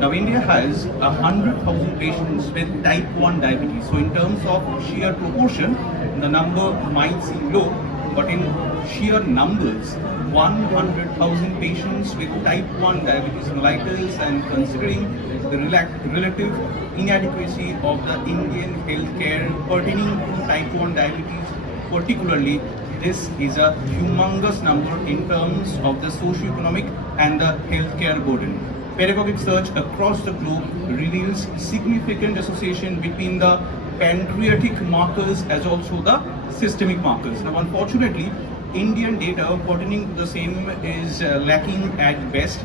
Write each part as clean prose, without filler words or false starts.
Now, India has 100,000 patients with type 1 diabetes. So, in terms of sheer proportion, the number might seem low, but in sheer numbers, 100,000 patients with type 1 diabetes mellitus, and considering the relative inadequacy of the Indian healthcare pertaining to type 1 diabetes, particularly, this is a humongous number in terms of the socio-economic and the healthcare burden. Pedagogic research across the globe reveals significant association between the pancreatic markers as also the systemic markers. Now, unfortunately, Indian data pertaining to the same is lacking at best.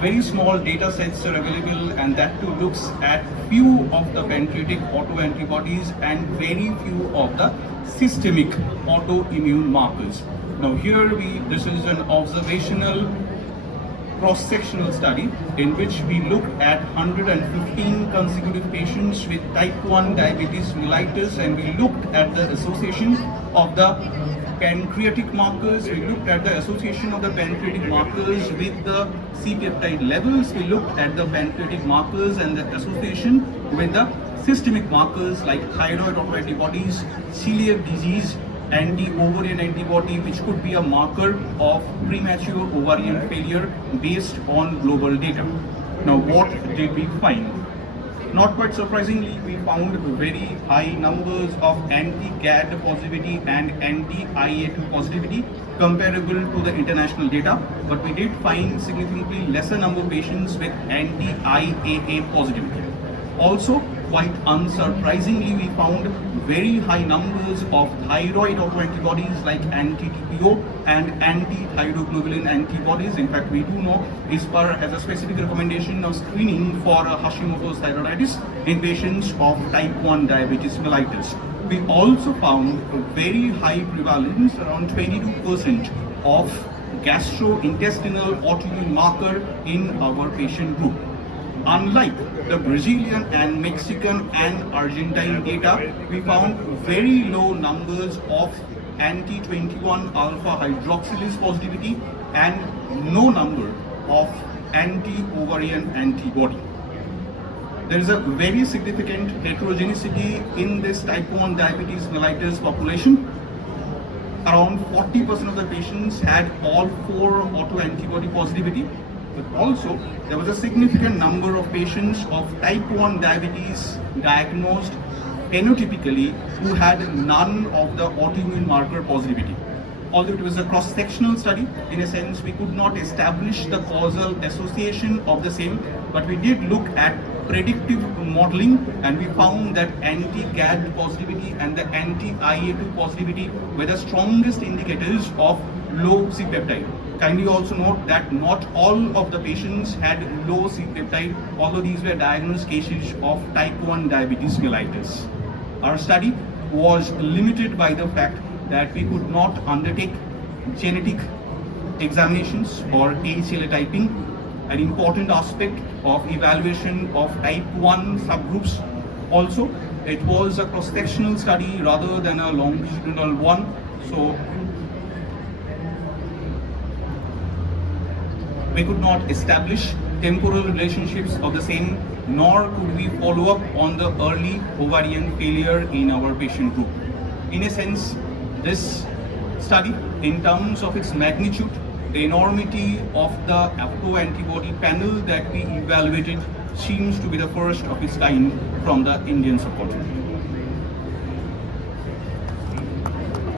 Very small data sets are available, and that too looks at few of the pancreatic autoantibodies and very few of the systemic autoimmune markers. Now here this is an observational cross-sectional study in which we looked at 115 consecutive patients with type 1 diabetes mellitus, and we looked at the association of the pancreatic markers, we looked at the association of the pancreatic markers with the C-peptide levels, we looked at the pancreatic markers and the association with the systemic markers like thyroid autoantibodies, celiac disease, anti-ovarian antibody, which could be a marker of premature ovarian failure based on global data. Now, what did we find? Not quite surprisingly, we found very high numbers of anti-GAD positivity and anti-IA2 positivity comparable to the international data, but we did find significantly lesser number of patients with anti-IAA positivity. Also, quite unsurprisingly, we found very high numbers of thyroid autoantibodies like anti-TPO and anti-thyroglobulin antibodies. In fact, we do know ISPAR has a specific recommendation of screening for Hashimoto's thyroiditis in patients of type 1 diabetes mellitus. We also found a very high prevalence, around 22% of gastrointestinal autoimmune marker in our patient group. Unlike the Brazilian and Mexican and Argentine data, we found very low numbers of anti-21 alpha hydroxylase positivity and no number of anti-ovarian antibody. There is a very significant heterogeneity in this type 1 diabetes mellitus population. Around 40% of the patients had all 4 autoantibody positivity. But also, there was a significant number of patients of type 1 diabetes diagnosed phenotypically who had none of the autoimmune marker positivity. Although it was a cross-sectional study, in a sense, we could not establish the causal association of the same, but we did look at predictive modeling, and we found that anti-GAD positivity and the anti-IA2 positivity were the strongest indicators of low C-peptide. Kindly also note that not all of the patients had low C-peptide, although these were diagnosed cases of type 1 diabetes mellitus. Our study was limited by the fact that we could not undertake genetic examinations or AHLA typing, an important aspect of evaluation of type 1 subgroups. Also, it was a cross-sectional study rather than a longitudinal one, so we could not establish temporal relationships of the same, nor could we follow up on the early ovarian failure in our patient group. In a sense, this study, in terms of its magnitude, the enormity of the autoantibody panel that we evaluated, seems to be the first of its kind from the Indian subcontinent.